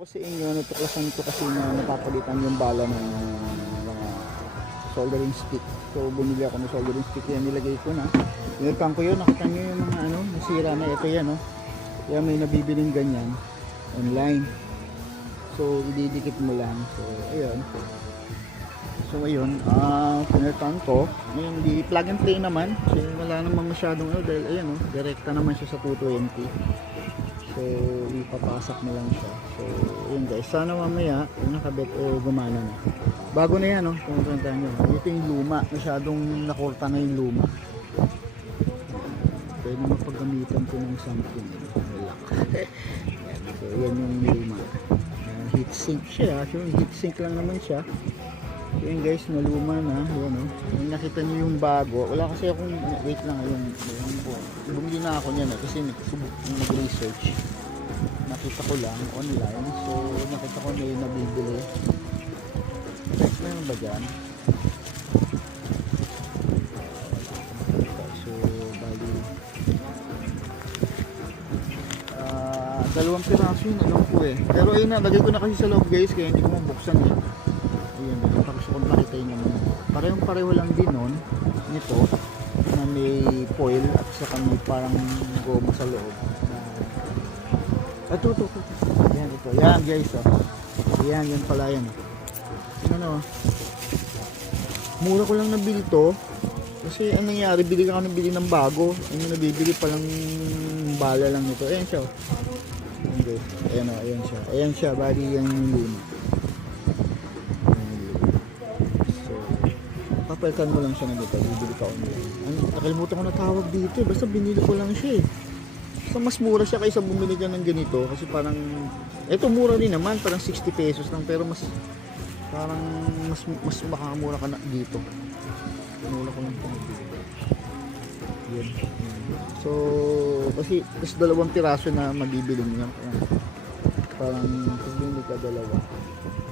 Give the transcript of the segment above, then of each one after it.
ko sa inyo, natuklasan ko kasi na napapalitan yung bala ng mga soldering stick. So bumili ako ng soldering stick, yan nilagay ko na. Pinagkan ko yun, nakita nyo yung mga nasira na. Ito yan, kaya may nabibiling ganyan online. So ididikit mo lang. So ayun, pinagkan ko. Ngayon, di plug and play naman. Kasi wala namang masyadong dahil ayan, direkta naman siya sa 220. So ipapasok mo lang siya. So yun guys, sana mamaya yung nakabit gumana na. Bago na yan, kung tandaan nyo, ito yung luma, masyadong nakurta na yung luma. Pwede mapagamitan ko ng something. So yan yung luma. Heat sink siya, actually heat sink lang naman siya. Yan guys, naluma na. Yan, yung nakita niyo yung bago, wala kasi akong, wait lang, bumili na ako niyan kasi nag-research. Nakita ko lang online, so nakita ko may nabibili. Meron ba dyan? So bali dalawang piraso yun, alam ko pero ayun na, lagay ko na kasi sa loob guys, kaya hindi ko mabuksan ayun, gusto kong pakita yun naman. Parehong-pareho lang din nun nito na may foil at saka may parang goma sa loob. Ito. Yan, ito. Yan guys, yan pala yan. Mura ko lang nabili to. Kasi anong nangyari, bili ka nabili ng bago. Yung nabibili palang bala lang nito. Ayan siya. Ayan guys. Ayan siya. Bali yan yung luma. So, papalitan mo lang siya na dito. Bibili ka online. Nakalimutan ko na tawag dito. Basta binili ko lang siya So, mas mura siya kaysa bumili ka ng ganito kasi parang ito mura din naman, parang 60 pesos lang pero mas makamura ka na dito. Mura ko lang po dito. Yan. So, kasi dalawang piraso na mabibili mo yan. Parang bumili ka dalawa.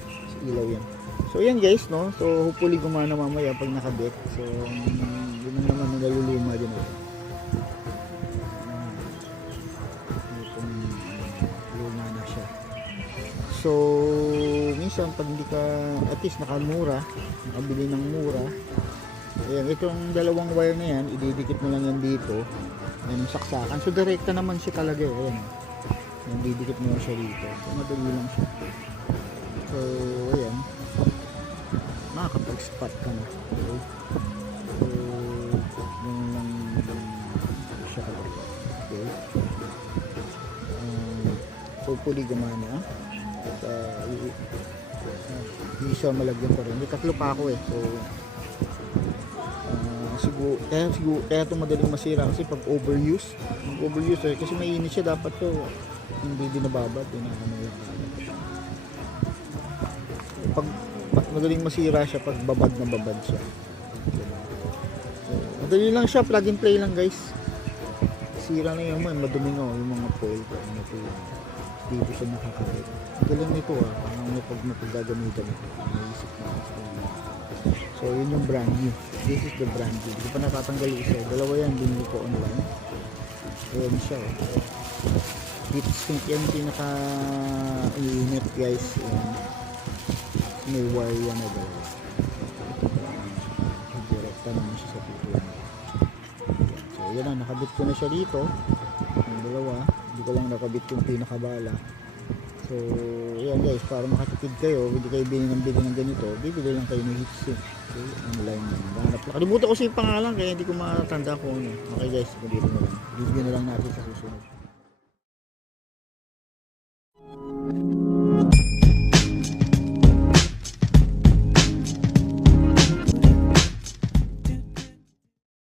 Sa ilaw yan. So, yan guys, So, hopefully gumana mamaya pag nakabit. So, yun naman naluluma din ito. So, minsan pag hindi ka at least nakabili ng mura. Ayan, itong dalawang wire na yan, ididikit mo lang yan dito. Ayan, saksakan. So, direkta naman siya talaga. Ayan, ididikit mo lang siya dito. So, madali lang siya. So, ayan. Makakapag-spot ka na. Okay. So, yun lang siya talaga. Okay. Hopefully gumana. Hindi siya malagyan pa rin. May tatlo pa ako So kaya ito madaling masira kasi pag overuse kasi mainit siya, dapat to hindi binababad pag madaling masira siya pag babad siya. So, madali lang siya, plug and play lang guys. Sira na yung madumi yung mga foil dito siya nakakabit. Galing nito parang pag gagamitan ito. Naisip na so yun yung brand new. This is the brand new. Hindi pa natatanggal yung isa. Dalawa yan, binili ko online. Ayan siya heat sink yan, pinaka-unit guys. Ayan. May wire yan na dalawa. Direkta naman siya sa tutuan. So yan na, nakabit ko na siya dito. Yung dalawa. Hindi ko lang nakabit yung pinakabala. So, ayan guys, para makatipid kayo, hindi kayo bili ng ganito, bibili lang kayo ng heat sink. Okay, online lang. Nakalimutan ko sa yung pangalan, kaya hindi ko matanda kung Okay guys, dito na lang. Video na lang natin sa susunod.